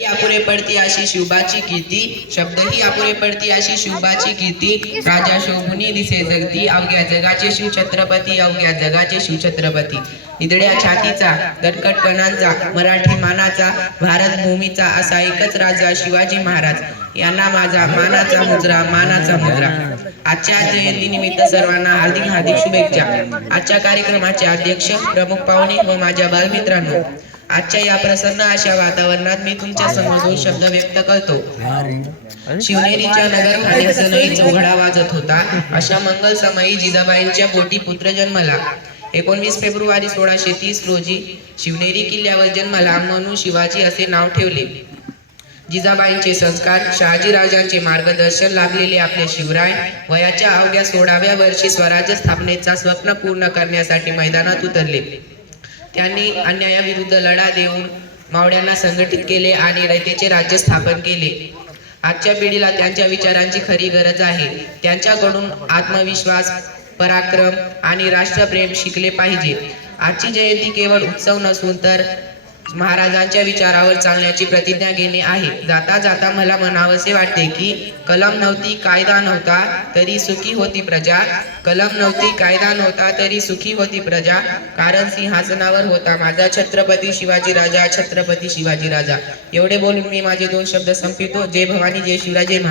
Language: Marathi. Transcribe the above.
अपुरे पडती अशी शिवबाची कीर्ती, शब्दही अपुरे पडती अशी शिवबाची कीर्ती। राजा शोभुनी दिसे जगती, अवघ्या जगाचे शिवछत्रपती, अवघ्या जगाचे शिवछत्रपती। निधड्या छातीचा, दणकट कणांचा, मराठी मानाचा, भारत भूमीचा असा एकच राजा शिवाजी महाराज यांना माझा मानाचा मुजरा, मानाचा मुजरा। आजच्या जयंतीनिमित्त सर्वांना हार्दिक हार्दिक शुभेच्छा। आजच्या कार्यक्रमाचे अध्यक्ष, प्रमुख पाहुणे व माझ्या बालमित्रांनो, आजच्या या प्रसन्न अशा वातावरणात मी तुमच्या समोर दोन शब्द व्यक्त करतो। शिवनेरीच्या नगरखान्यात सनई चौघडा वाजत होता, अशा मंगल समयी जिजाबाईंच्या पोटी पुत्र जन्मला। 19 फेब्रुवारी 1630 रोजी शिवनेरी किल्ल्यावर जन्मला म्हणून शिवाजी असे नाव ठेवले। जिजाबाईंचे संस्कार, शहाजीराजांचे मार्गदर्शन लाभलेले आपले शिवराय वयाच्या अवघ्या 16व्या वर्षी स्वराज्य स्थापनेचा स्वप्न पूर्ण करण्यासाठी मैदानात उतरले। त्यांनी अन्यायाविरुद्ध लढा देऊन मावळ्यांना संघटित केले आणि रयतेचे राज्य स्थापन केले। आजच्या पिढीला त्यांच्या विचारांची खरी गरज आहे। त्यांच्याकडून आत्मविश्वास, पराक्रम आणि राष्ट्रप्रेम शिकले पाहिजे। आजची जयंती केवळ उत्सव नसून तर महाराजांच्या विचारावर चालण्याची प्रतिज्ञा घेणे आहे। जाता जाता मला म्हणावसे वाटते की कलम नव्हती, कायदा नव्हता, तरी सुखी होती प्रजा। कलम नव्हती, कायदा नव्हता, तरी सुखी होती प्रजा, कारण सिंहासनावर होता माझा छत्रपती शिवाजी राजा, छत्रपती शिवाजी राजा। एवढे बोलून मी माझे दोन शब्द संपवितो। जय भवानी, जय शिवराय, जय महाराज।